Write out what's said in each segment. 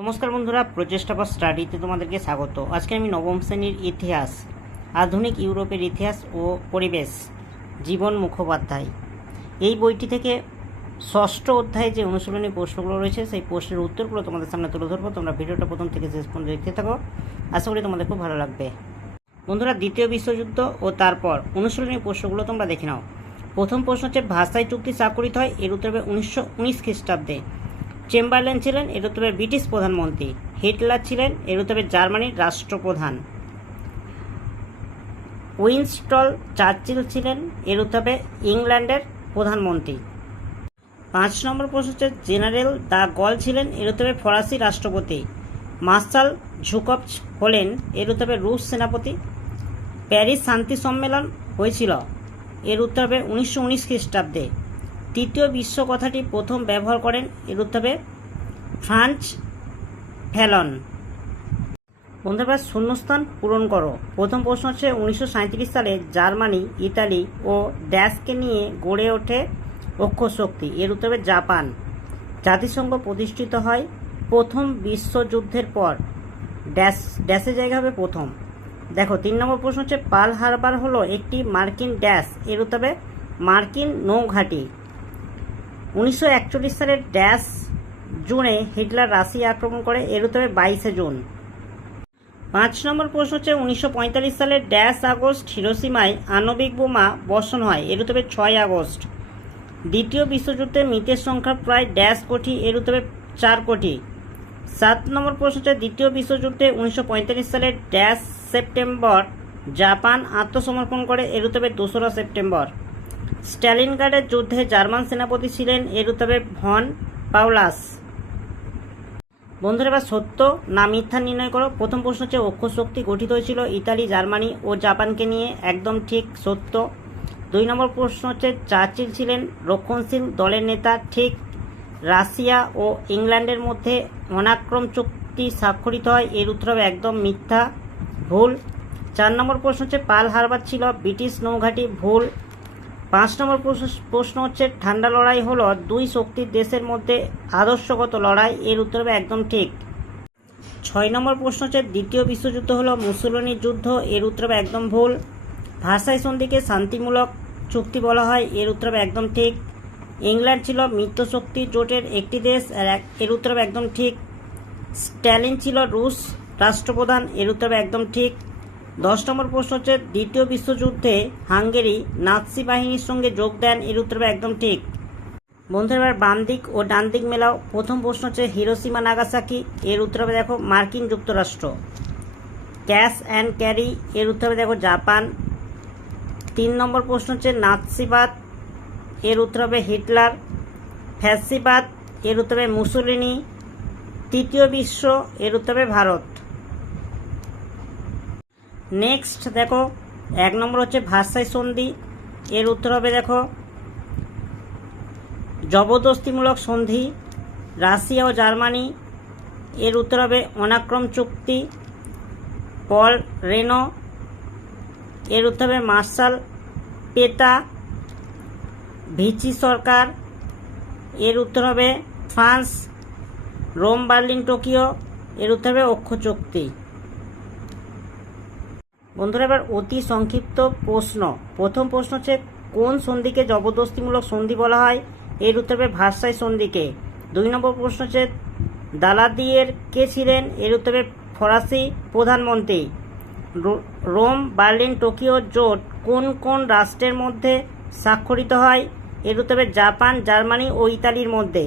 নমস্কার বন্ধুরা, প্রচেষ্টা বা স্টাডিতে তোমাদেরকে স্বাগত। আজকে আমি নবম শ্রেণীর ইতিহাস, আধুনিক ইউরোপের ইতিহাস ও পরিবেশ, জীবন মুখোপাধ্যায় এই বইটি থেকে ষষ্ঠ অধ্যায়ে যে অনুশীলনী প্রশ্নগুলো রয়েছে সেই প্রশ্নের উত্তরগুলো তোমাদের সামনে তুলে ধরবো। তোমরা ভিডিওটা প্রথম থেকে শেষ পর্যন্ত দেখতে থাকো, আশা করি তোমাদের খুব ভালো লাগবে। বন্ধুরা, দ্বিতীয় বিশ্বযুদ্ধ ও তারপর অনুশীলনী প্রশ্নগুলো তোমরা দেখে নাও। প্রথম প্রশ্ন হচ্ছে ভার্সাই চুক্তি স্বাক্ষরিত হয়, এর উত্তর হবে 1919 খ্রিস্টাব্দে। চেম্বারলেন ছিলেন, এর উত্তরে ব্রিটিশ প্রধানমন্ত্রী। হিটলার ছিলেন, এর উত্তরে জার্মানির রাষ্ট্রপ্রধান। উইনস্টন চার্চিল ছিলেন, এর উত্তরে ইংল্যান্ডের প্রধানমন্ত্রী। 5 নম্বর প্রশ্ন হচ্ছে জেনারেল দা গল ছিলেন, এর উত্তরে ফরাসি রাষ্ট্রপতি। মার্শাল ঝুকভ হলেন, এর উত্তরে রুশ সেনাপতি। প্যারিস শান্তি সম্মেলন হয়েছিল, এর উত্তর হবে 1919 খ্রিস্টাব্দে। তৃতীয় বিশ্ব কথাটি প্রথম ব্যবহার করেন, এর উত্তর হবে ফ্রান্স ফ্যালন। বন্ধুরা, শূন্যস্থান পূরণ করো। প্রথম প্রশ্ন হচ্ছে 1937 সালে জার্মানি, ইতালি ও ড্যাশকে নিয়ে গড়ে ওঠে অক্ষশক্তি, এর উত্তর হবে জাপান। জাতিসংঘ প্রতিষ্ঠিত হয় প্রথম বিশ্বযুদ্ধের পর, ড্যাশের জায়গা হবে প্রথম। দেখো 3 নম্বর প্রশ্ন হচ্ছে পার্ল হারবার হলো একটি মার্কিন ড্যাশ, এর উত্তর হবে মার্কিন নৌঘাঁটি। 1941 সালের ড্যাশ জুনে হিটলার রাশিয়া আক্রমণ করে, এর উত্তর হবে 22 জুন। 5 নম্বর প্রশ্ন হচ্ছে 1945 সালের ড্যাশ আগস্ট হিরোশিমায় আণবিক বোমা বর্ষণ হয়, এর উত্তর হবে 6 আগস্ট। দ্বিতীয় বিশ্বযুদ্ধে মৃতের সংখ্যা প্রায় ড্যাশ কোটি, এর উত্তর হবে 4 কোটি। 7 নম্বর প্রশ্ন হচ্ছে দ্বিতীয় বিশ্বযুদ্ধে 1945 সালের ড্যাশ সেপ্টেম্বর জাপান আত্মসমর্পণ করে, এর উত্তর হবে 2রা সেপ্টেম্বর। স্ট্যালিনগ্রাডের যুদ্ধে জার্মান সেনাপতি ছিলেন, এর উত্তর হবে ভন পাউলাস। বন্ধুরা, এবার সত্য না মিথ্যা নির্ণয় করো। প্রথম প্রশ্ন হচ্ছে অক্ষশক্তি গঠিত হয়েছিল ইতালি, জার্মানি ও জাপানকে নিয়ে, একদম ঠিক, সত্য। 2 নম্বর প্রশ্ন হচ্ছে চার্চিল ছিলেন রক্ষণশীল দলের নেতা, ঠিক। রাশিয়া ও ইংল্যান্ডের মধ্যে অনাক্রম চুক্তি স্বাক্ষরিত হয়, এর উত্তর হবে একদম মিথ্যা, ভুল। 4 নম্বর প্রশ্ন হচ্ছে পার্ল হারবার ছিল ব্রিটিশ নৌঘাঁটি, ভুল। 5 নম্বর প্রশ্ন হচ্ছে ঠান্ডা লড়াই হলো দুই শক্তির দেশের মধ্যে আদর্শগত লড়াই, এর উত্তর হবে একদম ঠিক। 6 নম্বর প্রশ্ন হচ্ছে দ্বিতীয় বিশ্বযুদ্ধ হলো মুসোলিনির যুদ্ধ, এর উত্তর হবে একদম ভুল। ভার্সাই সন্ধিকে শান্তিমূলক চুক্তি বলা হয়, এর উত্তর হবে একদম ঠিক। ইংল্যান্ড ছিল মিত্রশক্তি জোটের একটি দেশ, এর উত্তর হবে একদম ঠিক। স্ট্যালিন ছিল রুশ রাষ্ট্রপ্রধান, এর উত্তর হবে একদম ঠিক। 10 নম্বর প্রশ্ন হচ্ছে দ্বিতীয় বিশ্বযুদ্ধে হাঙ্গেরি নাৎসি বাহিনীর সঙ্গে যোগ দেন, এর উত্তর হবে একদম ঠিক। বন্ধুরা, এবার বাম দিক ও ডান দিক মেলাও। প্রথম প্রশ্ন হচ্ছে হিরোশিমা নাগাসাকি, এর উত্তর হবে দেখো মার্কিন যুক্তরাষ্ট্র। ক্যাশ অ্যান্ড ক্যারি, এর উত্তর হবে দেখো জাপান। 3 নম্বর প্রশ্ন হচ্ছে নাৎসিবাদ, এর উত্তর হবে হিটলার। ফ্যাসিবাদ, এর উত্তর হবে মুসোলিনি। তৃতীয় বিশ্ব, এর উত্তর হবে ভারত। নেক্সট দেখো 1 নম্বর হচ্ছে ভার্সাই সন্ধি, এর উত্তর হবে দেখো জবরদস্তিমূলক সন্ধি। রাশিয়া ও জার্মানি, এর উত্তর হবে অনাক্রম চুক্তি। পল রেনো, এর উত্তর হবে মার্শাল পেতা। ভিচি সরকার, এর উত্তর হবে ফ্রান্স। রোম বার্লিন টোকিও, এর উত্তর হবে অক্ষ চুক্তি। বন্ধুরা, এবার অতি সংক্ষিপ্ত প্রশ্ন। প্রথম প্রশ্ন হচ্ছে কোন সন্ধিকে জবরদস্তিমূলক সন্ধি বলা হয়, এর উত্তর হবে ভার্সাই সন্ধিকে। 2 নম্বর প্রশ্ন হচ্ছে দালাদিয়ের কে ছিলেন, এর উত্তর হবে ফরাসি প্রধানমন্ত্রী। রোম বার্লিন টোকিও জোট কোন কোন রাষ্ট্রের মধ্যে স্বাক্ষরিত হয়, এর উত্তর হবে জাপান, জার্মানি ও ইতালির মধ্যে।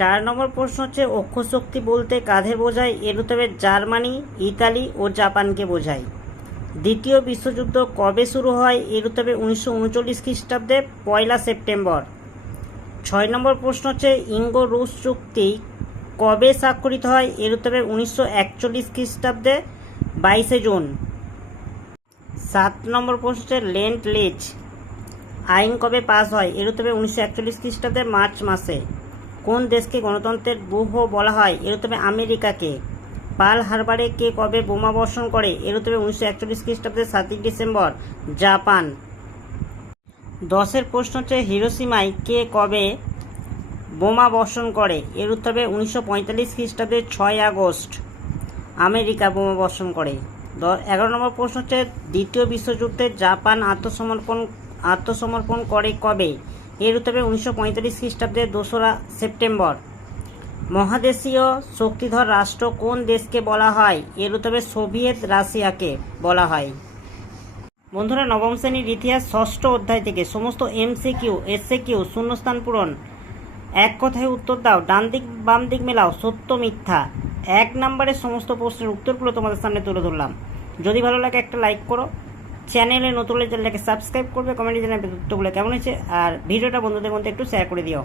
4 নম্বর প্রশ্ন হচ্ছে অক্ষশক্তি বলতে কাদের বোঝায়, এর উত্তর হবে জার্মানি, ইতালি ও জাপানকে বোঝায়। দ্বিতীয় বিশ্বযুদ্ধ কবে শুরু হয়, এর উত্তর হবে 1939 খ্রিস্টাব্দে 1 সেপ্টেম্বর। 6 নম্বর প্রশ্ন হচ্ছে ইঙ্গো রুশ চুক্তি কবে স্বাক্ষরিত হয়, এর উত্তর হবে 1941 খ্রিস্টাব্দে 22 জুন। 7 নম্বর প্রশ্ন হচ্ছে লেন্ড লিজ আইন কবে পাস হয়, এর উত্তর হবে 1941 খ্রিস্টাব্দে মার্চ মাসে। কোন দেশকে গণতন্ত্রের ব্যুহ বলা হয়, এর উত্তর হবে আমেরিকাকে। পার্ল হারবারে কে কবে বোমা বর্ষণ করে, এর উত্তর হবে 1941 খ্রিস্টাব্দে 7 ডিসেম্বর, জাপান। 10 প্রশ্ন হচ্ছে হিরোশিমায় কে কবে বোমা বর্ষণ করে? এর উত্তর হবে 1945 খ্রিস্টাব্দের 6 আগস্ট আমেরিকা বোমা বর্ষণ করে। 11 নম্বর প্রশ্ন হচ্ছে দ্বিতীয় বিশ্বযুদ্ধে জাপান আত্মসমর্পণ করে কবে? এর উত্তর হবে 1945 খ্রিস্টাব্দের 2রা সেপ্টেম্বর। মহাদেশীয় শক্তিধর রাষ্ট্র কোন দেশকে বলা হয়? এর উত্তর হবে সোভিয়েত রাশিয়াকে বলা হয়। বন্ধুরা, নবম শ্রেণীর ইতিহাস 6ষ্ঠ অধ্যায় থেকে সমস্ত MCQ SAQ শূন্যস্থান পূরণ। এক কথায় উত্তর দাও, ডান দিক বাম দিক মেলাও, সত্য মিথ্যা। 1 নম্বরের সমস্ত প্রশ্নের উত্তরগুলো তোমাদের সামনে তুলে ধরলাম। যদি ভালো লাগে একটা লাইক করো, চ্যানেলে নতুন হলে চ্যানেলটাকে সাবস্ক্রাইব করবে, কমেন্টে জানাবে উত্তরগুলো কেমন হয়েছে, আর ভিডিওটা বন্ধুদের মধ্যে একটু শেয়ার করে দিও।